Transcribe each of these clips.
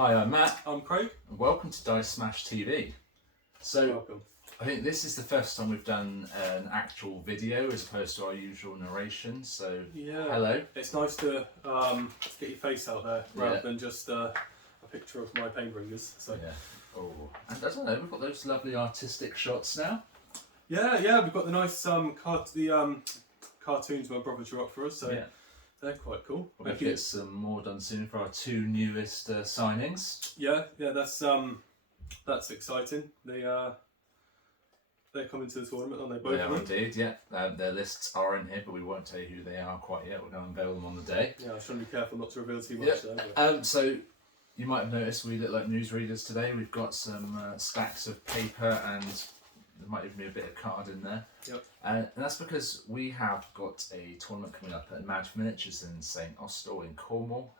Hi, I'm Matt, I'm Craig. and welcome to Dice Smash TV. So, Welcome. I think this is the first time we've done an actual video as opposed to our usual narration. So, Yeah. hello. It's nice to get your face out there rather than just a picture of my pain bringers. So Yeah. Oh, and I don't know. We've got those lovely artistic shots now. yeah, we've got the nice cartoons my brother drew up for us. So Yeah. they're quite cool. We're going to get some more done soon for our two newest signings. Yeah, that's exciting. They're coming to the tournament, aren't they? Both They of are them. indeed. Yeah. Their lists are in here, but we won't tell you who they are quite yet. We're going to unveil them on the day. Yeah, I'm trying to be careful not to reveal too much there. But... So you might have noticed we look like newsreaders today. We've got some stacks of paper and there might even be a bit of card in there. Yep. And that's because we have got a tournament coming up at Mad Miniatures in St Austell in Cornwall.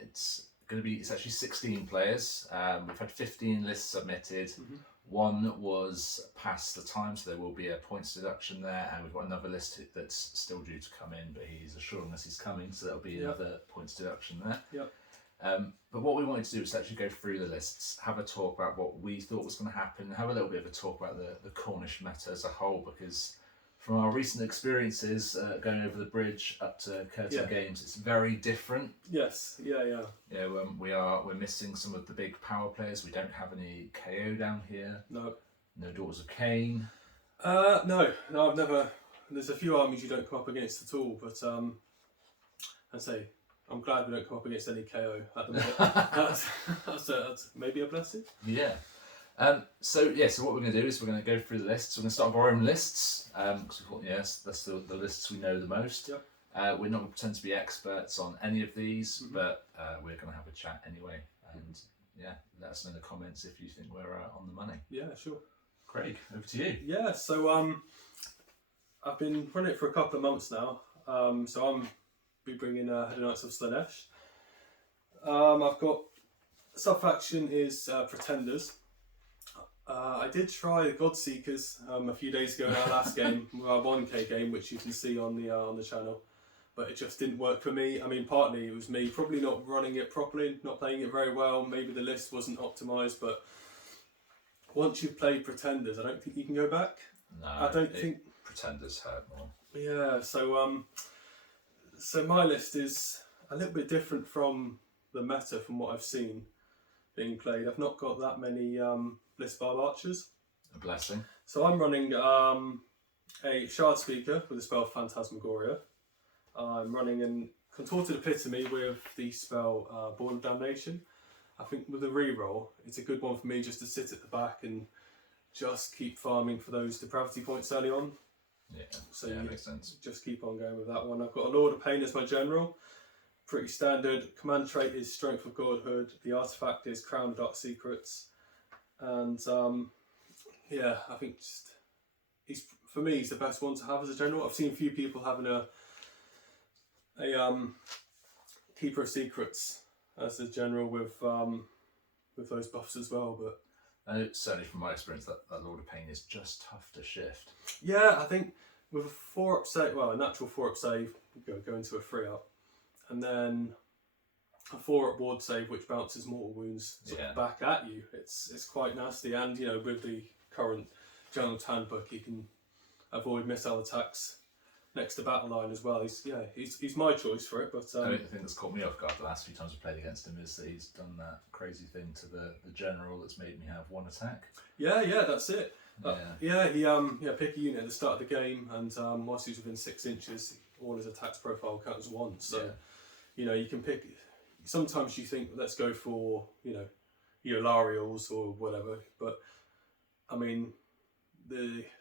It's actually 16 players. We've had 15 lists submitted. Mm-hmm. One was past the time, so there will be a points deduction there, and we've got another list that's still due to come in, but he's assuring us he's coming, so there'll be another points deduction there. Yep. But what we wanted to do is actually go through the lists, have a talk about what we thought was going to happen, have a little bit of a talk about the Cornish meta as a whole, because from our recent experiences going over the bridge up to Curtin Games, it's very different. Yes, yeah. Yeah, we're missing some of the big power players. We don't have any KO down here. No Daughters of Cain. No, I've never. There's a few armies you don't come up against at all, but I'd say I'm glad we don't come up against any KO at the minute. that's maybe a blessing. Yeah. So what we're going to do is we're going to go through the lists. We're going to start with our own lists because we thought, yes, that's the lists we know the most. Yep. We're not going to pretend to be experts on any of these, but we're going to have a chat anyway. And let us know in the comments if you think we're on the money. Yeah, sure. Craig, over to you. Yeah, so I've been running it for a couple of months now. So I'm be bringing Head Knights of Slanesh. I've got sub-faction is Pretenders. I did try Godseekers a few days ago in our last game, our 1K game, which you can see on the channel, but it just didn't work for me. I mean, partly it was me probably not running it properly, not playing it very well. Maybe the list wasn't optimized, but once you've played Pretenders, I don't think you can go back. No, I don't think Pretenders hurt more. Yeah, so my list is a little bit different from the meta from what I've seen being played. I've not got that many List Barb Archers. A blessing. So I'm running a Shard Speaker with the spell Phantasmagoria. I'm running a Contorted Epitome with the spell Born of Damnation. I think with a reroll, it's a good one for me just to sit at the back and just keep farming for those depravity points early on. Yeah, so makes sense. Just keep on going with that one. I've got a Lord of Pain as my general. Pretty standard. Command trait is Strength of Godhood. The artifact is Crown of Dark Secrets. And I think for me he's the best one to have as a general. I've seen a few people having a Keeper of Secrets as a general with those buffs as well, but certainly from my experience that Lord of Pain is just tough to shift. Yeah, I think with a 4-up save, a natural 4-up save, go into a 3-up, and then a 4-up ward save which bounces mortal wounds back at you. It's quite nasty, and with the current General's Handbook, you can avoid missile attacks next to battle line as well. He's my choice for it, but the thing that's caught me off guard the last few times we played against him is that he's done that crazy thing to the general that's made me have one attack. Yeah, that's it. He pick a unit at the start of the game, and whilst he's within 6 inches, all his attacks profile counts as 1. So you can pick. Sometimes you think let's go for your Larials or whatever, but I mean.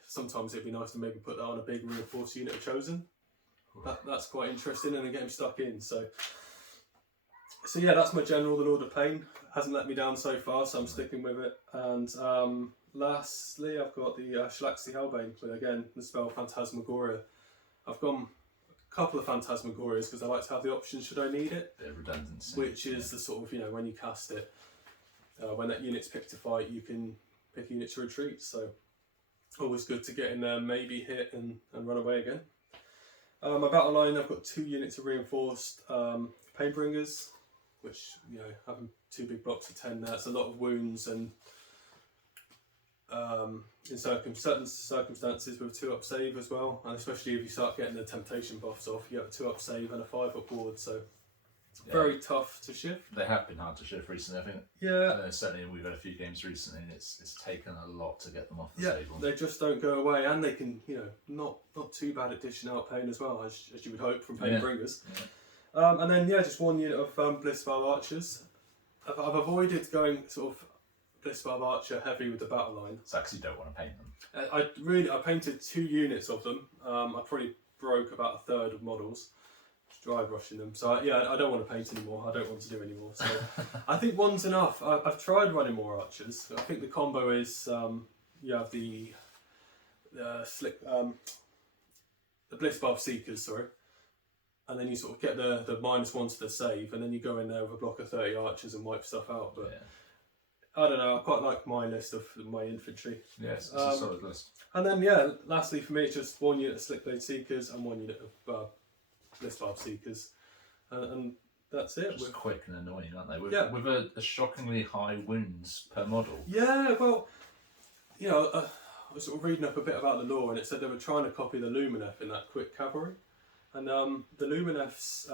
Sometimes it'd be nice to maybe put that on a big reinforced unit of Chosen. That's quite interesting, and then get him stuck in. So that's my general, the Lord of Pain. Hasn't let me down so far, so I'm sticking with it. And lastly, I've got the Shalaxi Hellbane with again the spell Phantasmagoria. I've gone a couple of Phantasmagorias because I like to have the option should I need it. Bit of redundancy. Which is the sort of when you cast it, when that unit's picked to fight, you can pick a unit to retreat. So. Always good to get in there, maybe hit and run away again. My battle line, I've got 2 units of reinforced Painbringers which, you know, having 2 big blocks of 10 that's a lot of wounds, and in certain circumstances with a 2-up save as well, and especially if you start getting the temptation buffs off, you have a 2-up save and a 5-up ward, so very tough to shift. They have been hard to shift recently, I think. Certainly we've had a few games recently and it's taken a lot to get them off the table. They just don't go away, and they can, you know, not too bad at dishing out pain as well, as you would hope from pain bringers. And then just 1 unit of Blissbarb Archers. I've avoided going sort of Blissbarb Archer heavy with the battle line. It's actually don't want to paint them. I painted 2 units of them. I probably broke about a third of models, dry brushing them. So I don't want to paint anymore. I don't want to do anymore. So I think 1's enough. I've tried running more archers. I think the combo is you have the Blissbarb Seekers, sorry, and then you sort of get the -1 to the save, and then you go in there with a block of 30 archers and wipe stuff out. But I don't know, I quite like my list of my infantry. Yes, it's a solid list. And then lastly for me, it's just 1 unit of Slickblade Seekers and 1 unit of Blissbarb Seekers, and that's it. Just quick and annoying, aren't they? With a shockingly high wounds per model. Yeah, well, you know, I was sort of reading up a bit about the lore, and it said they were trying to copy the Lumineth in that quick cavalry. And the Lumineth's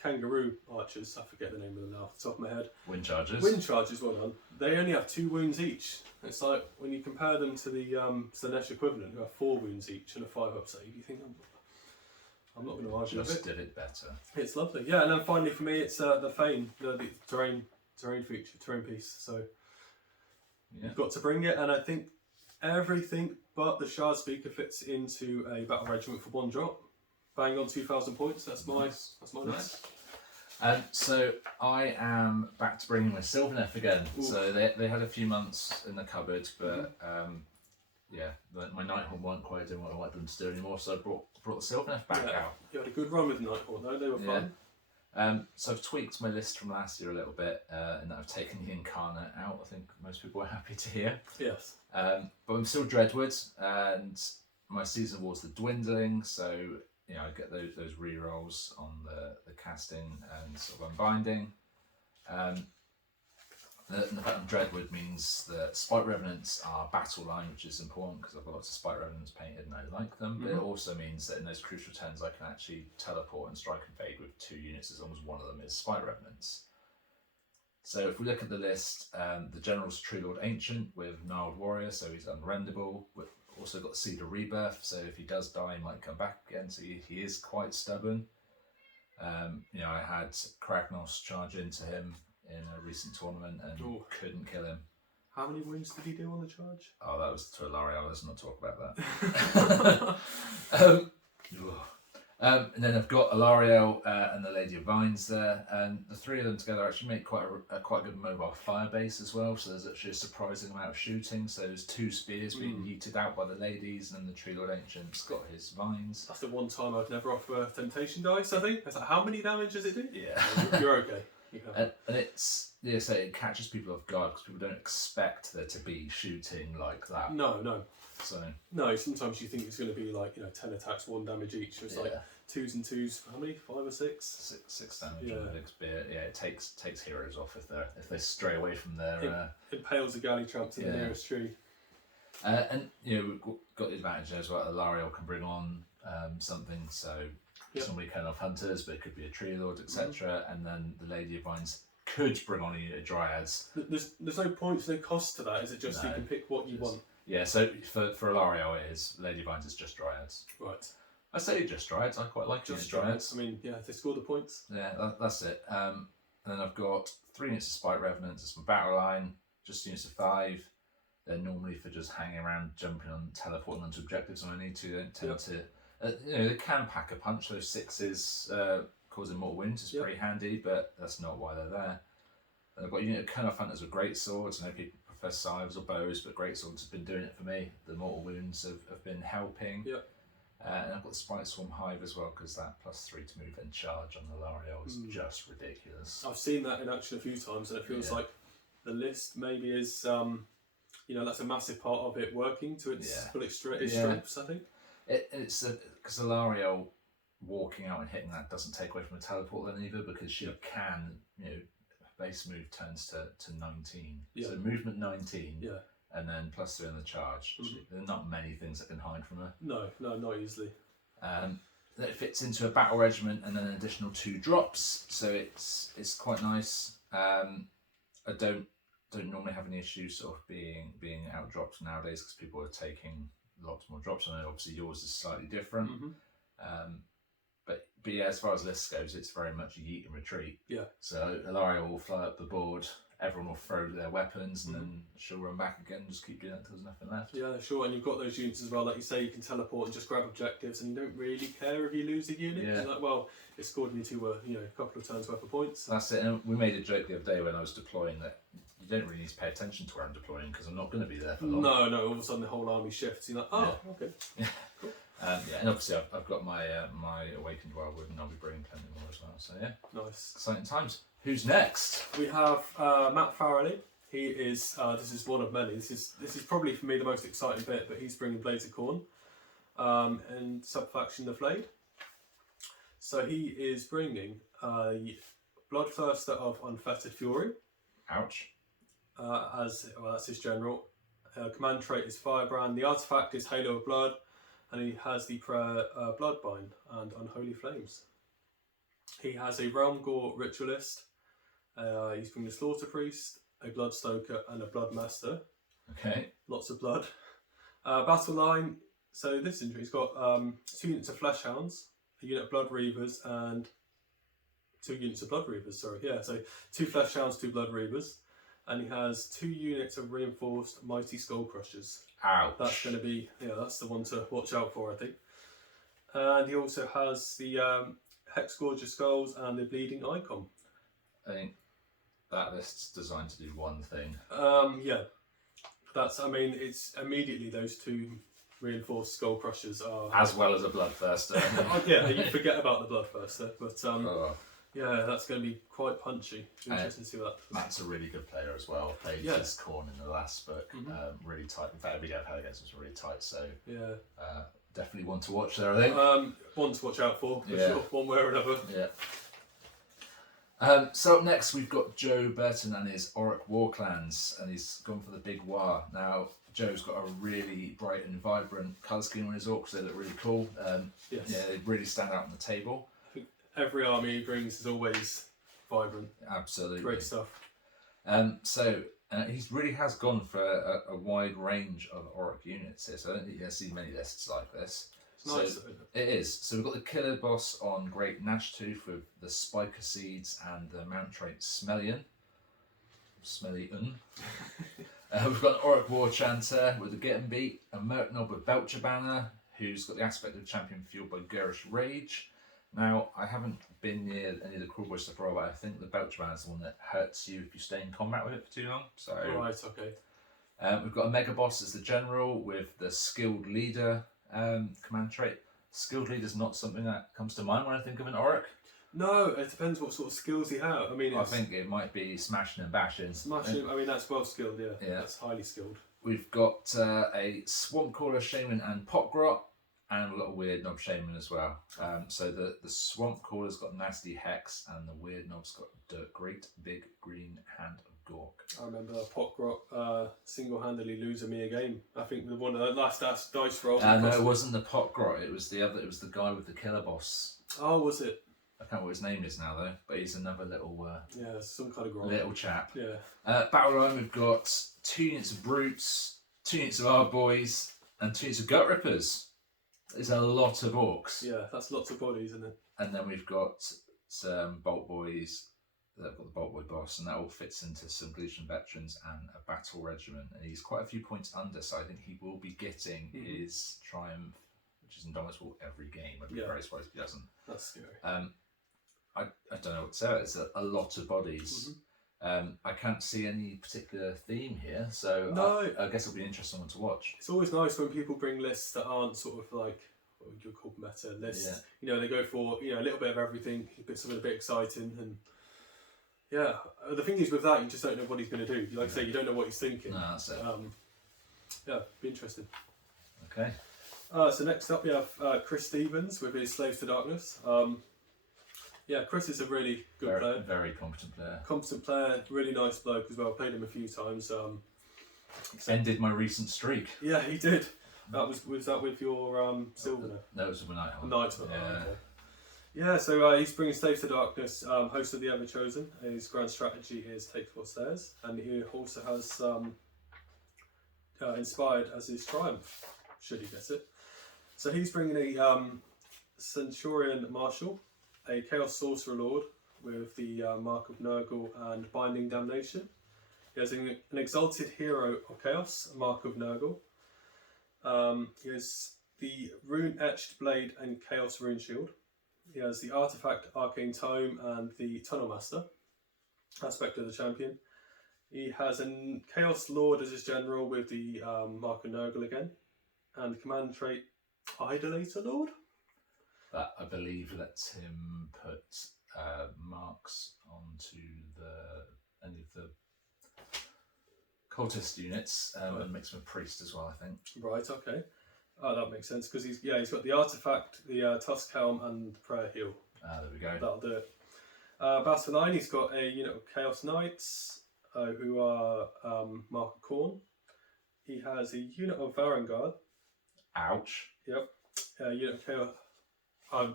kangaroo archers, I forget the name of them now off the top of my head. Wind chargers. Wind chargers, well done. They only have 2 wounds each. It's like when you compare them to the Slanesh equivalent, who have 4 wounds each and a 5-up save, you think, I'm not going to argue with it. Just did it better. It's lovely. Yeah, and then finally for me, it's the Fane, the terrain feature, terrain piece. So you've got to bring it, and I think everything but the Shard Speaker fits into a battle regiment for 1 drop. Bang on 2,000 points. That's my list. So I am back to bringing my Sylvaneth again. Ooh. So they had a few months in the cupboard, but my Nighthawk weren't quite doing what I wanted them to do anymore. So I brought the Sylvaneth back out. You had a good run with Nighthawk though. They were fun. So I've tweaked my list from last year a little bit, in that I've taken the Incarnate out. I think most people are happy to hear. Yes. But I'm still Dreadwood, and my season wars are dwindling, so I get those re-rolls on the casting and sort of unbinding. The fact I'm Dreadwood means that Spike Revenants are battle line, which is important because I've got lots of Spike Revenants painted and I like them. But it also means that in those crucial turns I can actually teleport and strike and fade with 2 units as long as one of them is Spike Revenants. So if we look at the list, the General's True Lord Ancient with Gnarled Warrior, so he's unrendable. We've also got Seed of Rebirth, so if he does die, he might come back again, so he is quite stubborn. I had Kragnos charge into him in a recent tournament and couldn't kill him. How many wounds did he do on the charge? Oh, that was to Ilaria. Let's not talk about that. And then I've got Ilariel and the Lady of Vines there, and the 3 of them together actually make quite a good mobile fire base as well. So there's actually a surprising amount of shooting. So there's 2 spears being yeeted out by the ladies, and then the Tree Lord Ancient's got his vines. That's the one time I'd never offer temptation dice. I think. It's like, how many damage does it do? Yeah, you're okay. And it's so it catches people off guard because people don't expect there to be shooting like that. No. So sometimes you think it's going to be like 10 attacks, 1 damage each. It's like 2s and 2s. How many? 5 or 6? 6 damage on the big spear. Yeah, it takes heroes off if they stray away from their. Impales the galley tramp to the nearest tree. And we've got the advantage there as well. Ilariel can bring on something. So somebody can off hunters, but it could be a tree lord, etc. And then the Lady of Vines could bring on a unit of dryads. There's no points, no cost to that. Is it just you can pick what you want? Yeah. So for Ilariel, it is Lady of Vines is just dryads. Right. I say just dryads. I quite like just dryads. I mean, they score the points. Yeah, that's it. And then I've got 3 units of Spike Revenants. It's my battle line. Just units of 5. They're normally for just hanging around, jumping on, teleporting onto objectives when I need to. They don't tend to. They can pack a punch. Those 6s causing more wounds is pretty handy, but that's not why they're there. And I've got a unit of Kernoth Hunters with great swords. I know people prefer scythes or bows, but great swords have been doing it for me. The mortal wounds have been helping. Yep. And I've got the Spike Swarm Hive as well, because that +3 to move and charge on the Ilariel is just ridiculous. I've seen that in action a few times, and it feels like the list maybe is, that's a massive part of it working to its full strengths, I think. It's because Ilariel walking out and hitting that doesn't take away from a teleport then either, because she can, base move turns to 19. Yeah. So movement 19. Yeah. And then +3 on the charge. There are not many things that can hide from her. No, not easily. It fits into a battle regiment and then an additional 2 drops, so it's quite nice. I don't normally have any issues sort of being out dropped nowadays because people are taking lots more drops. I know obviously yours is slightly different. But yeah, as far as lists goes, it's very much yeet and retreat. Yeah. So Ilaria will fly up the board, everyone will throw their weapons, and then she'll run back again and just keep doing that until there's nothing left. Yeah, sure. And you've got those units as well, like you say, you can teleport and just grab objectives, and you don't really care if you lose a unit. Yeah. You're like, well, it scored me to a couple of turns worth of points. That's it. And we made a joke the other day when I was deploying that you don't really need to pay attention to where I'm deploying because I'm not going to be there for long. No. All of a sudden, the whole army shifts. You're like, oh, okay. Yeah. Cool. And obviously I've got my my Awakened Wildwood, and I'll be bringing plenty more as well. So yeah, nice, exciting times. Who's next? We have Matt Farrelly. He is this is one of many. This is probably for me the most exciting bit. But he's bringing Blades of Corn, and subfaction the Flayed. So he is bringing Bloodthirster of Unfettered Fury. Ouch. That's his general. Command trait is Firebrand. The artifact is Halo of Blood. And he has the prayer Bloodbind and Unholy Flames. He has a Realm Gore Ritualist. He's bringing a Slaughter Priest, a Bloodstoker, and a Bloodmaster. Okay. Lots of blood. Battle line. So this is interesting. He's got 2 units of Fleshhounds, a unit of Blood Reavers, and 2 units of Blood Reavers. Sorry, yeah. So 2 Fleshhounds, 2 Blood Reavers, and he has 2 units of Reinforced Mighty Skull Crushers. Ouch. That's going to be, that's the one to watch out for, I think. And he also has the Hexgorger Skulls and the Bleeding Icon. I think that list's designed to do one thing. Yeah. It's immediately those 2 Reinforced Skull Crushers are... As well as a Bloodthirster. Yeah, you forget about the Bloodthirster, but... Yeah, that's going to be quite punchy. Interesting to see what that does. Matt's a really good player as well. Played his Corn in the last book. Really tight. In fact, every game I've had against was really tight. So definitely one to watch there, I think. One to watch out for sure, one way or another. Yeah. So up next we've got Joe Burton and his Auric War Clans, and he's gone for the big War. Now Joe's got a really bright and vibrant colour scheme on his orcs. They look really cool. Yeah, they really stand out on the table. Every army he brings is always vibrant. Absolutely. Great stuff. He really has gone for a wide range of Auric units here, so I don't think you're going to see many lists like this. It's nice. It is. So we've got the Killer Boss on Great Gnashtooth with the Spiker Seeds and the Mount Trait Smellian. We've got an Auric War Chanter with the Get 'em Beat, a Merc Knob with Belcher Banner, who's got the aspect of Champion fueled by Gurish Rage. Now, I haven't been near any of the Cruel Boy stuff for a while, but I think the Belcher Banner is the one that hurts you if you stay in combat with it for too long. So, right, okay. We've got a Mega Boss as the General with the Skilled Leader command trait. Skilled Leader is not something that comes to mind when I think of an Auric. No, it depends what sort of skills you have. I think it might be smashing and bashing. Smashing, that's well skilled, yeah. That's highly skilled. We've got a Swamp Caller Shaman and Potgrot. And we've got a Weird Knob Shaman as well. So the Swamp Caller's got Nasty Hex, and the Weird Knob's got the Great Big Green Hand of Gork. I remember Potgrot single-handedly losing me a game. I think the one of the last dice roll. No, it wasn't the Potgrot. It was the other. It was the guy with the Killer Boss. Oh, was it? I can't remember what his name is now though, but he's another little. Some kind of grog. Little chap. Yeah. Battle line. We've got 2 units of Brutes, 2 units of Our Boys, and 2 units of Gut Rippers. There's a lot of orcs. Yeah, that's lots of bodies, isn't it? And then we've got some Bolt Boys. They've got the Bolt Boy boss, and that all fits into some Gleason veterans and a battle regiment. And he's quite a few points under, so I think he will be getting his Triumph, which is indomitable every game. I'd be very surprised if he doesn't. That's scary. I don't know what to say. It's a lot of bodies. I can't see any particular theme here, so no. I guess it'll be an interesting one to watch. It's always nice when people bring lists that aren't sort of like what would you call meta lists. Yeah. They go for a little bit of everything, something a bit exciting, and the thing is with that, you just don't know what he's going to do. Like I say, you don't know what he's thinking. No, that's it. Be interesting. Okay. So next up we have Chris Stevens with his Slaves to Darkness. Yeah, Chris is a really good very, player. Very competent player. Competent player, really nice bloke as well. Played him a few times. Ended my recent streak. Yeah, he did. Was that with your silver? No, it was with my Nighthawk. Nighthawk. Yeah. Oh, okay. Yeah, so he's bringing Slaves to Darkness, host of the Ever Chosen. His grand strategy is take what's theirs, and he also has Inspired as his triumph, should he get it. So he's bringing a Centurion Marshal, a Chaos Sorcerer Lord with the Mark of Nurgle and Binding Damnation. He has an Exalted Hero of Chaos, a Mark of Nurgle. He has the Rune Etched Blade and Chaos Rune Shield. He has the Artifact Arcane Tome and the Tunnel Master aspect of the champion. He has a Chaos Lord as his general with the Mark of Nurgle again, and command trait Idolator Lord. That I believe lets him put marks onto any of the cultist units and makes him a priest as well, I think. Right, okay. Oh, that makes sense because he's got the Artifact, the Tusk Helm, and the Prayer Heal. There we go. That'll do it. Bast for 9, he's got a unit of Chaos Knights who are Mark of Corn. He has a unit of Varangard. Ouch. Yep. A unit of Chaos.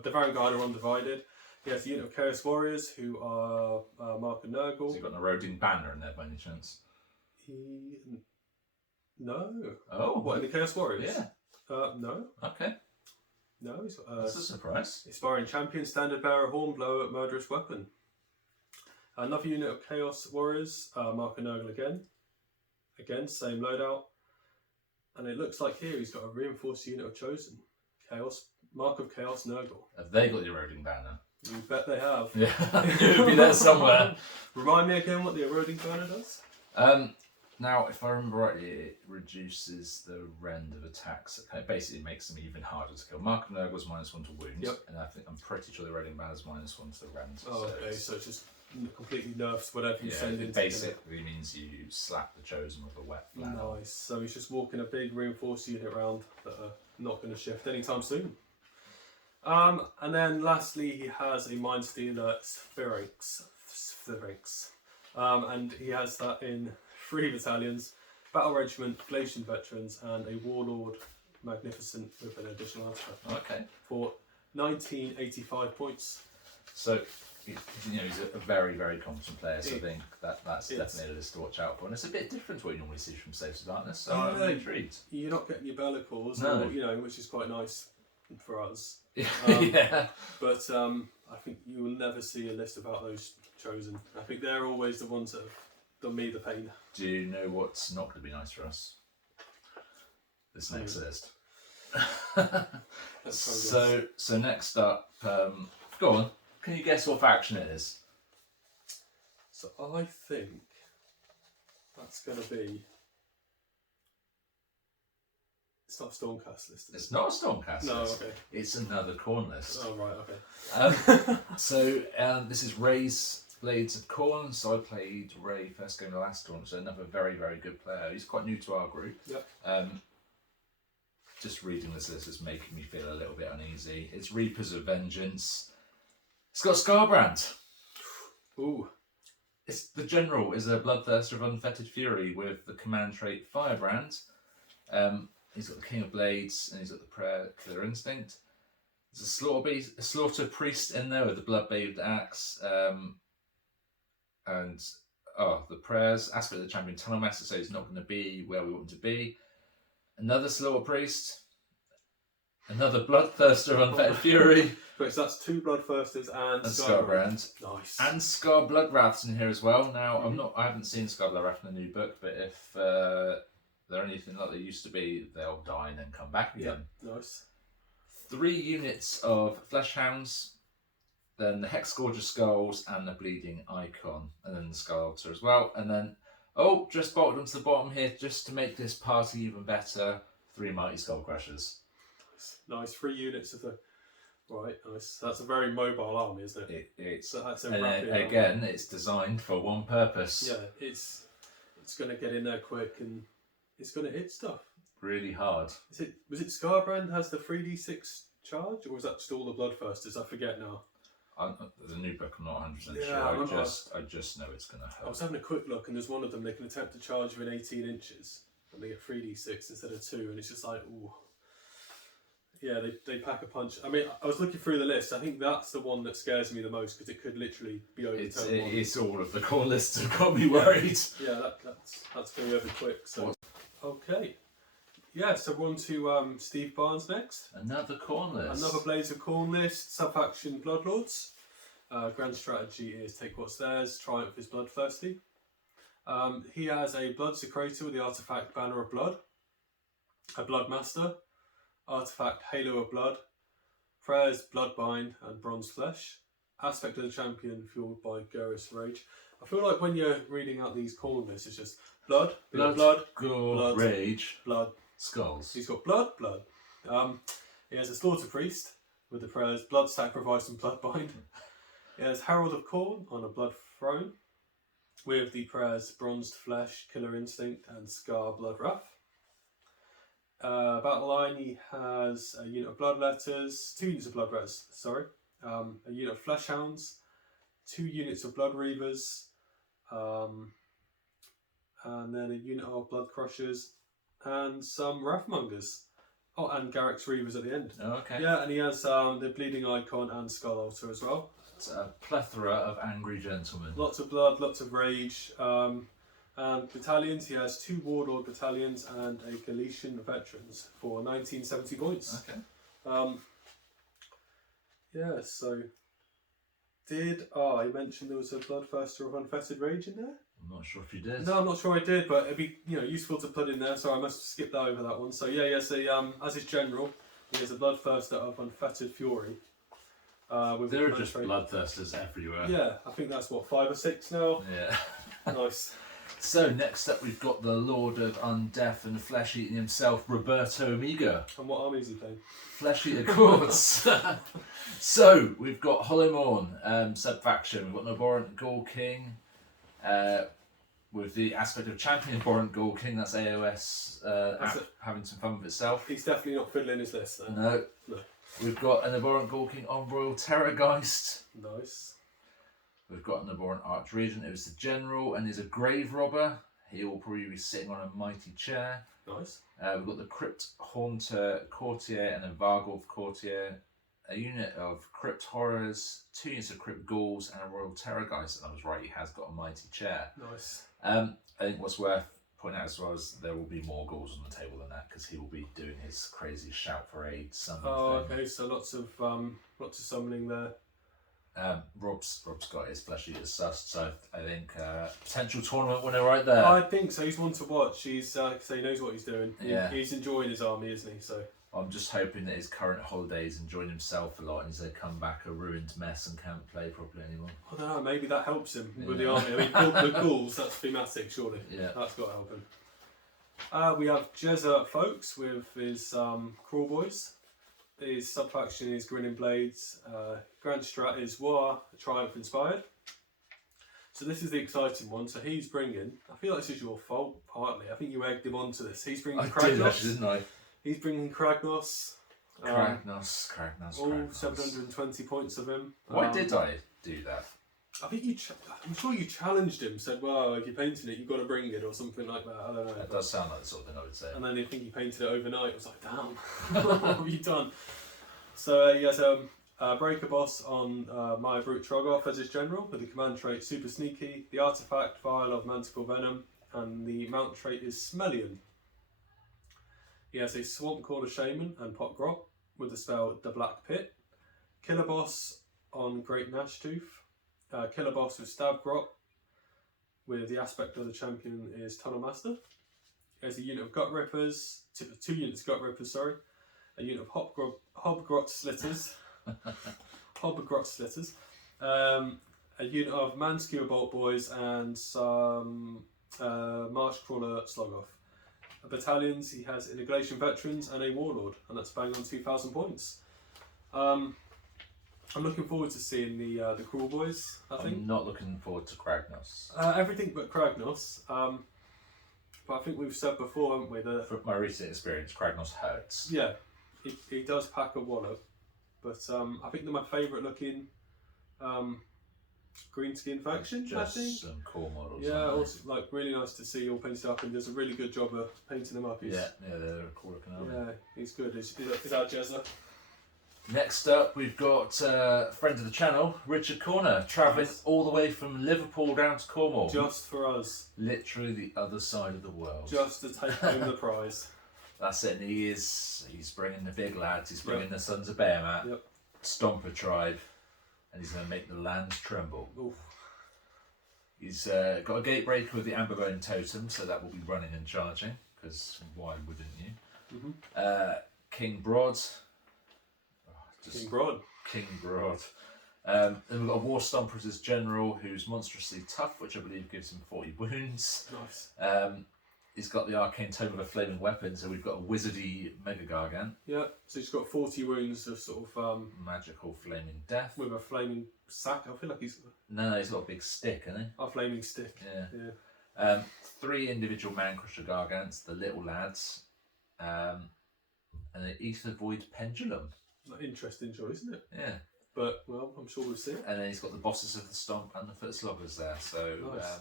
The Varangard are undivided. He has a unit of Chaos Warriors who are Mark of Nurgle. Has he got an eroding banner in there by any chance? No. Oh. What, in the Chaos Warriors? Yeah. No. Okay. No, he's got That's a surprise. Inspiring Champion, Standard Bearer, Hornblower, Murderous Weapon. Another unit of Chaos Warriors, Mark of Nurgle again. Again, same loadout. And it looks like here he's got a reinforced unit of Chosen. Mark of Chaos Nurgle. Have they got the eroding banner? You bet they have. Yeah, it would be there somewhere. Remind me again what the eroding banner does? Now, if I remember rightly, it reduces the rend of attacks. It basically makes them even harder to kill. Mark of Nurgle's -1 to wounds, yep. And I'm pretty sure the eroding banner's -1 to the rend. Oh, okay, so it just completely nerfs whatever you send in. It basically means you slap the Chosen with a wet flannel. Nice. So he's just walking a big reinforced unit around that are not going to shift anytime soon. And then lastly, he has a Mind Stealer Sphinx. And he has that in 3 battalions, Battle Regiment, Galatian Veterans, and a Warlord Magnificent with an additional artifact. Okay. For 1985 points. So, he's a very, very competent player, so I think that's definitely a list to watch out for. And it's a bit different to what you normally see from Slaves to Darkness, so I'm intrigued. You're not getting your Bellicors, which is quite nice for us. Yeah. But I think you will never see a list about those Chosen. I think they're always the ones that have done me the pain. Do you know what's not going to be nice for us? This next list. So next up, go on. Can you guess what faction it is? So I think that's going to be. It's not a Stormcast list. It's not a Stormcast no, list. Okay. It's another Khorne list. Oh right, okay. So this is Ray's Blades of Khorne. So I played Ray first game of the last tournament. So another very, very good player. He's quite new to our group. Yep. Just reading this list is making me feel a little bit uneasy. It's Reapers of Vengeance. It's got Scarbrand. Ooh. It's the general is a Bloodthirster of Unfettered Fury with the command trait Firebrand. He's got the King of Blades and he's got the Prayer Killer Instinct. There's a Slaughter Priest in there with the Blood-Bathed Axe. And the prayers. Aspect of the Champion Tunnel Master, so he's not going to be where we want him to be. Another Slaughter Priest. Another Bloodthirster of Unfettered Fury. But so that's 2 Bloodthirsters and Scarbrand. Nice. And Scar Bloodwrath's in here as well. Now I haven't seen Scar Bloodwrath in the new book, but if they're anything like they used to be, they'll die and then come back again. Yeah, nice. 3 units of Fleshhounds, then the Hexgorger Skulls and the Bleeding Icon, and then the Skull Altar as well. And then, just bolted onto the bottom here, just to make this party even better, 3 Mighty Skull Crushers. Nice. 3 units of the... Right, nice. That's a very mobile army, isn't it? It's that's a and rapid again, it's designed for one purpose. Yeah, it's going to get in there quick and it's going to hit stuff. Really hard. Was it Scarbrand has the 3d6 charge, or was that just all the Bloodthirsters? I forget now. The new book, I'm not 100% Yeah, sure. I just know it's going to hurt. I was having a quick look, and there's one of them, they can attempt to charge you in 18 inches, and they get 3d6 instead of 2, and it's just like, ooh. Yeah, they pack a punch. I mean, I was looking through the list. I think that's the one that scares me the most, because it could literally be overturned. It's all of the core lists have got me worried. Yeah, that's going to be over quick. So, okay. Yeah, so we're on to Steve Barnes next. Another Khorne list. Another Blades of Khorne list. Sub-faction Bloodlords. Grand strategy is take what's theirs. Triumph is bloodthirsty. He has a Blood Secretor with the artifact Banner of Blood. A Blood Master. Artifact Halo of Blood. Prayers Bloodbind and Bronze Flesh. Aspect of the Champion fueled by Gerris Rage. I feel like when you're reading out these Khorne lists, it's just blood, gore, blood, rage, blood, skulls. He's got blood. He has a Slaughter Priest with the prayers Blood Sacrifice and Bloodbind. He has Herald of Khorne on a Blood Throne with the prayers Bronzed Flesh, Killer Instinct and Scar Blood Wrath. Battle line, he has a unit of Bloodletters, 2 units of Blood Letters, a unit of Fleshhounds, 2 units of Blood Reavers, and then a unit of Blood Crushers, and some Wrathmongers. Oh, and Garrick's Reavers at the end. Oh, okay. Yeah, and he has the Bleeding Icon and Skull Altar as well. It's a plethora of angry gentlemen. Lots of blood, lots of rage. And battalions, he has 2 Warlord battalions and a Galician Veterans for 1970 points. Okay. Yeah, so I mentioned there was a Bloodthirster of Unfettered Rage in there? I'm not sure if you did. No, I'm not sure I did, but it'd be useful to put in there, so I must have skipped over that one. So as his general, he has a Bloodthirster of Unfettered Fury. There are just bloodthirsters everywhere. Yeah, I think that's 5 or 6 now. Yeah. Nice. So next up we've got the Lord of Undeath and Flesh Eating himself, Roberto Amiga. And what army is he playing? Flesh Eater Courts. So we've got Hollowmorn, sub-faction. We've got an Abhorrent Ghoul King with the aspect of Champion Abhorrent Ghoul King. That's AOS having some fun with itself. He's definitely not fiddling his list though. No. We've got an Abhorrent Ghoul King on Royal Terrorgeist. Nice. We've got an Abhorrent Archregent, who's the General, and is a Grave Robber. He will probably be sitting on a mighty chair. Nice. We've got the Crypt Haunter Courtier and a Vargolf Courtier, a unit of Crypt Horrors, 2 units of Crypt Ghouls, and a Royal Terrorgeist. And I was right, he has got a mighty chair. Nice. I think what's worth pointing out as well is there will be more ghouls on the table than that, because he will be doing his crazy shout for aid summon thing. Okay, so lots of summoning there. Rob's got his Flesh Eaters sussed, so I think potential tournament winner right there. I think so. He's one to watch. He's so he knows what he's doing. Yeah. He's enjoying his army, isn't he? So I'm just hoping that his current holidays enjoying himself a lot, and he's going to come back a ruined mess and can't play properly anymore. I don't know. Maybe that helps him with the army. I mean, the ghouls. That's thematic, surely. Yeah, that's got to help him. We have Jezza Folks with his Crawl Boys. His sub-faction is Grinning Blades. Grand Strat is War, Triumph Inspired. So this is the exciting one. So he's bringing, I feel like this is your fault, partly. I think you egged him onto this. He's bringing Kragnos. I did actually, didn't I? He's bringing Kragnos. Kragnos. All 720 points of him. Why did I do that? I think I'm sure you challenged him, said, well, if you're painting it, you've got to bring it, or something like that. I don't know. That does sound like the sort of thing I would say. And then I think he painted it overnight. It was like, damn, what have you done? So he has a Breaker Boss on Maya Brute Trogoth as his general, with the command trait Super Sneaky, the artifact Vial of Manticore Venom, and the mount trait is Smellion. He has a Swamp Caller Shaman and Pot Grot with the spell The Black Pit. Killer Boss on Great Gnashtooth. Killer Boss with Stab Grot with the aspect of the champion is Tunnel Master. He has a unit of Gut Rippers, 2 units of Gut Rippers, sorry. A unit of Hobgrot Slitters. Hobgrot Slitters. A unit of Manskewer Bolt Boys and some Marsh Crawler Slogoth. Battalions, he has Integration Veterans and a Warlord, and that's bang on 2,000 points. I'm looking forward to seeing the Crawl Boys, I think. I'm not looking forward to Kragnos. Everything but Kragnos. But I think we've said before, haven't we? From my recent experience, Kragnos hurts. Yeah, he does pack a wallop. But I think they're my favourite looking Greenskin faction, I think. Just some core models. Yeah, also, like really nice to see all painted up, and does a really good job of painting them up. Yeah, they're cool looking, aren't they? Yeah, he's good. Is our Jezza. Next up, we've got friend of the channel, Richard Corner, travelling all the way from Liverpool down to Cornwall. Just for us. Literally the other side of the world. Just to take home the prize. That's it. And he's bringing the big lads. He's bringing the Sons of Behemat, Stomper tribe, and he's going to make the land tremble. Oof. He's got a gate breaker with the Amberbone totem, so that will be running and charging, because why wouldn't you? King Broad. King Broad. Then we've got a War Stomper as his general, who's monstrously tough, which I believe gives him 40 wounds. Nice. He's got the arcane tome of a flaming weapon, so we've got a wizardy Mega Gargant. Yeah, so he's got 40 wounds of sort of magical flaming death. With a flaming sack. I feel like he's... No, he's got a big stick, hasn't he? A flaming stick. Yeah. 3 individual Man Crusher Gargants, the little lads, and an Ether Void Pendulum. Interesting choice, isn't it? Yeah. But, well, I'm sure we'll see it. And then he's got the Bosses of the Stomp and the Foot Sloggers there, so... Nice.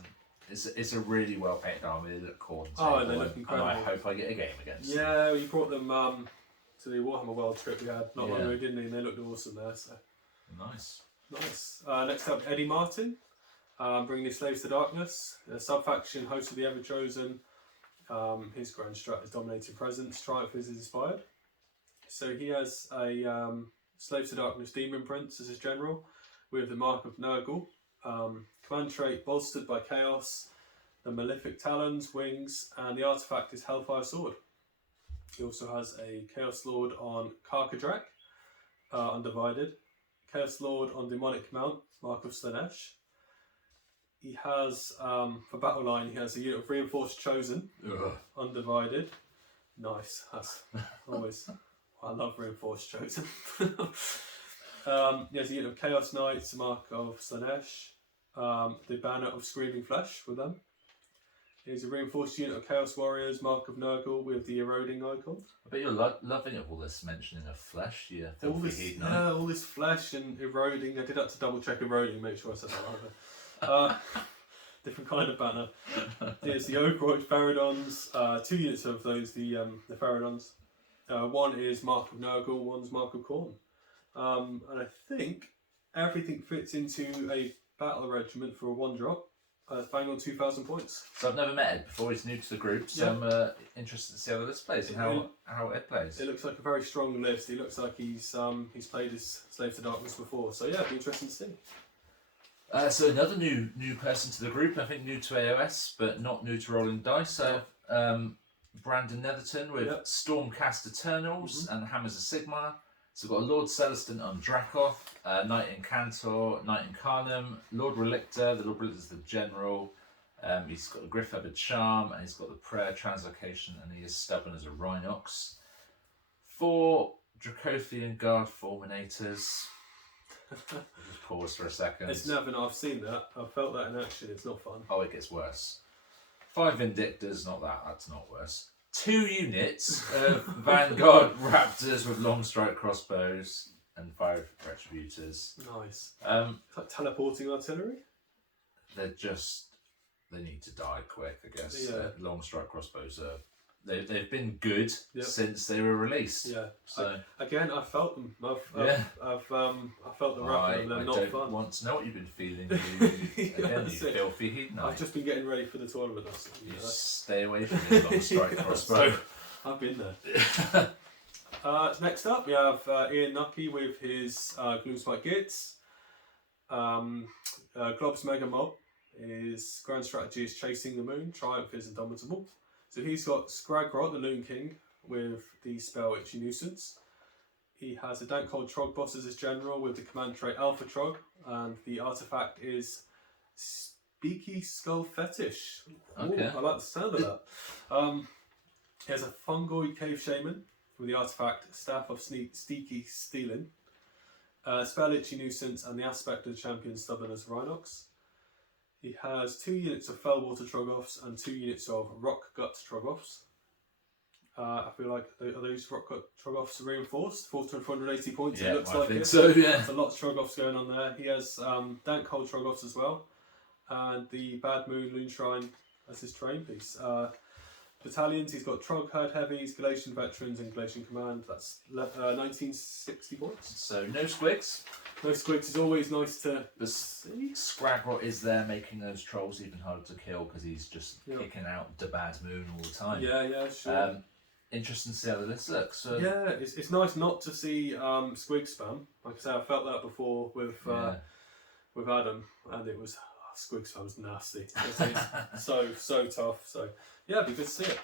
It's a really well painted army. They look cool. Oh, they look incredible. And I hope I get a game against them. Yeah, we brought them to the Warhammer World trip we had not long ago, didn't we? And they looked awesome there. So nice. Next up, Eddie Martin, bringing his Slaves to Darkness, a sub-faction host of the Ever Chosen. His grand strat is Dominating Presence. Triumph is inspired. So he has a Slaves to Darkness Demon Prince as his general, with the Mark of Nurgle. Command trait bolstered by Chaos, the Malefic Talons, Wings, and the artifact is Hellfire Sword. He also has a Chaos Lord on Karkadrak, Undivided, Chaos Lord on Demonic Mount, Mark of Slanesh. He has, for Battle Line, he has a unit of Reinforced Chosen, Undivided. Nice, that's always, I love Reinforced Chosen. He has a unit of Chaos Knights, Mark of Slanesh, the Banner of Screaming Flesh with them. He has a reinforced unit of Chaos Warriors, Mark of Nurgle with the Eroding icon. I bet you're loving it, all this mentioning of flesh. Yeah, all this flesh and eroding. I did have to double check eroding, make sure I said that right. Different kind of banner. Here's the Ogroid Faradons. 2 units of those, the Faradons. One is Mark of Nurgle, one's Mark of Khorne. And I think everything fits into a battle regiment for a 1-drop. Bang on 2,000 points. So I've never met Ed before. He's new to the group, so I'm interested to see how this plays and how Ed plays. It looks like a very strong list. He looks like he's played his Slave to Darkness before, so yeah, it'll be interesting to see. So another new person to the group. I think new to AOS, but not new to rolling dice. So Brandon Netherton with Stormcast Eternals and Hammers of Sigmar. So we've got a Lord Celestin on Dracoth, Knight in Cantor, Knight in Carnum, Lord Relictor. The Lord Relictor is the general. He's got the Griffeber Charm, and he's got the Prayer Translocation, and he is stubborn as a Rhinox. 4 Dracothian Guard Fulminators. Just pause for a second. It's never. I've seen that. I've felt that in action. It's not fun. Oh, it gets worse. 5 Vindictors. Not that. That's not worse. 2 units of Vanguard Raptors with long strike crossbows and 5 Retributors. Nice. It's like teleporting artillery? They need to die quick, I guess. Yeah. Long strike crossbows are... They've been good since they were released. Yeah. So again, I felt them. I felt the wrath of them. They're not fun. I want to know what you've been feeling. You filthy heat. I've just been getting ready for the tournament. Stay away from this long strike crossbow. I've been there. Next up, we have Ian Nucky with his Gloomspike Gits. Glob's Mega Mob. His grand strategy is Chasing the Moon. Triumph is Indomitable. So he's got Scragrot, the Loon King, with the spell Itchy Nuisance. He has a Dank Cold Trog boss as his general with the command trait Alpha Trog, and the artifact is Speaky Skull Fetish. Okay. Ooh, I like the sound of that. He has a Fungoid Cave Shaman with the artifact Staff of Steaky Stealing, spell Itchy Nuisance, and the aspect of the champion Stubborn as Rhinox. He has 2 units of Fellwater Troggoths and 2 units of Rock Gut Troggoths. I feel like are those Trogoffs reinforced? 480 points. Yeah, It looks I like think it. so. Yeah. There's a lot of Trogoffs going on there. He has Dank Hold Trogoffs as well, and the Bad Moon Loon Shrine as his terrain piece. Battalions, he's got Trog Herd Heavies, Galatian Veterans, and Galatian Command. That's 1960 points. So no squigs. No squigs is always nice to see. Scragrot is there making those trolls even harder to kill because he's just kicking out the Bad Moon all the time. Yeah, sure. Interesting to see how the list looks. So. Yeah, it's nice not to see squig spam. Like I say, I felt that before with Adam, and it was squig spam was nasty. It's so tough. So yeah, it'd be good to see it.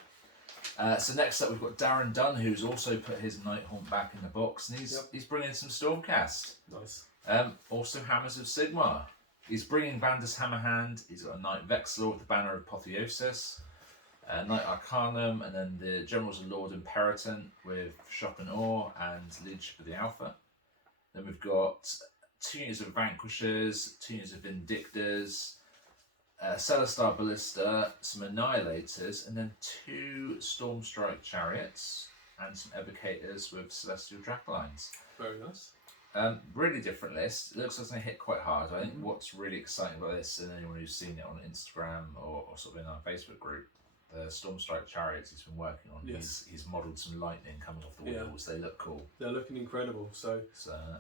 So next up we've got Darren Dunn, who's also put his Nighthaunt back in the box, and he's bringing some Stormcast. Nice. Also Hammers of Sigmar. He's bringing Vandus Hammerhand. He's got a Knight Vexilor with the Banner of Apotheosis, Knight Arcanum, and then the Generals of Lord Imperator with Shop and Awe and Leadership of the Alpha. Then we've got 2 units of Vanquishers, 2 units of Vindictors, Celestar Ballista, some Annihilators, and then 2 Stormstrike Chariots and some Evocators with Celestial Dracolines. Very nice. Really different list. It looks like it's going to hit quite hard. I think what's really exciting about this, and anyone who's seen it on Instagram or sort of in our Facebook group, the Stormstrike Chariots he's been working on. Yes. He's modelled some lightning coming off the wheels. They look cool. They're looking incredible. So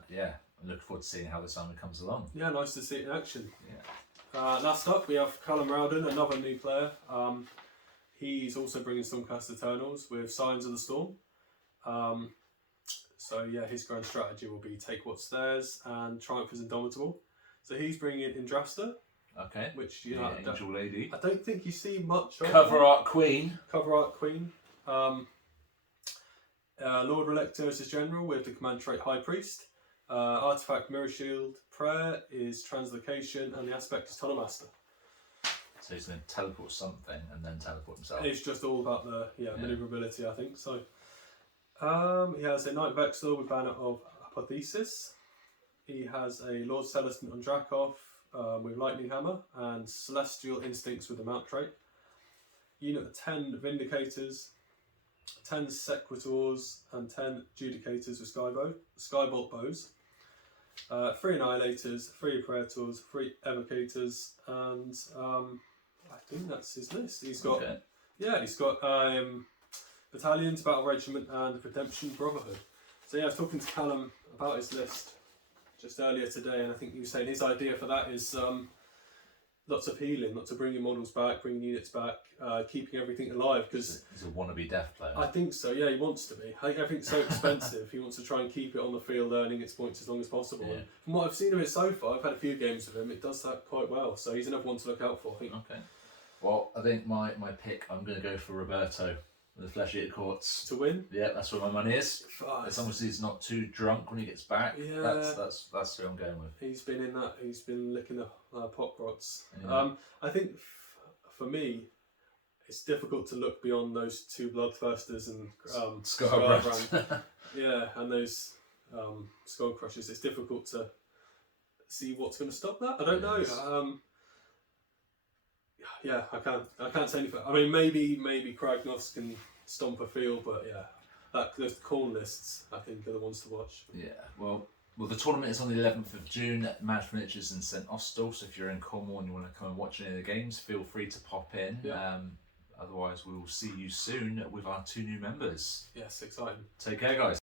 yeah, I'm looking forward to seeing how this army comes along. Yeah, nice to see it in action. Yeah. Last up, we have Callum Rowden, another new player. He's also bringing Stormcast Eternals with Signs of the Storm. So yeah, his grand strategy will be take what's theirs and Triumph is Indomitable. So he's bringing in Indrasta. Okay. Which Angel Lady. I don't think you see much of. Cover Art Queen. Cover Art Queen. Lord Relector is his general with the command trait High Priest. Artifact Mirror Shield. Prayer is Translocation, and the aspect is Tunnel Master. So he's going to teleport something and then teleport himself. It's just all about the maneuverability, I think. So he has a Knight Vexilor with Banner of Apotheosis. He has a Lord Celestin on Drakov with Lightning Hammer and Celestial Instincts with the Mount trait. Unit of 10 Vindicators, 10 Sequitors, and 10 Judicators with Skybolt Bows. 3 Annihilators, 3 Praetors, 3 Evocators, and I think that's his list. He's got Battalions, Battle Regiment, and Redemption Brotherhood. So yeah, I was talking to Callum about his list just earlier today, and I think he was saying his idea for that is lots of healing, lots of bringing models back, bringing units back, keeping everything alive. Because he's a wannabe death player. I think so. Yeah, he wants to be. I think everything's so expensive. He wants to try and keep it on the field, earning its points as long as possible. Yeah. And from what I've seen of it so far, I've had a few games with him. It does that quite well. So he's another one to look out for, I think. Okay. Well, I think my pick, I'm going to go for Roberto. The Flesh Eater Courts to win. Yeah, that's where my money is. As long as he's not too drunk when he gets back. Yeah, that's who I'm going with. He's been in that. He's been licking the pop rots. Yeah. I think for me, it's difficult to look beyond those 2 Bloodthirsters and Scarbrand. Yeah, and those Skull Crushers. It's difficult to see what's going to stop that. I don't know. Yeah, I can't say anything. I mean, maybe Kragnos can stomp a field, but yeah, those corn lists I think are the ones to watch. Yeah, well, the tournament is on the 11th of June at Mad Furniture's in St Austell. So if you're in Cornwall and you want to come and watch any of the games, feel free to pop in. Yeah. Otherwise, we will see you soon with our 2 new members. Yes, exciting. Take care, guys.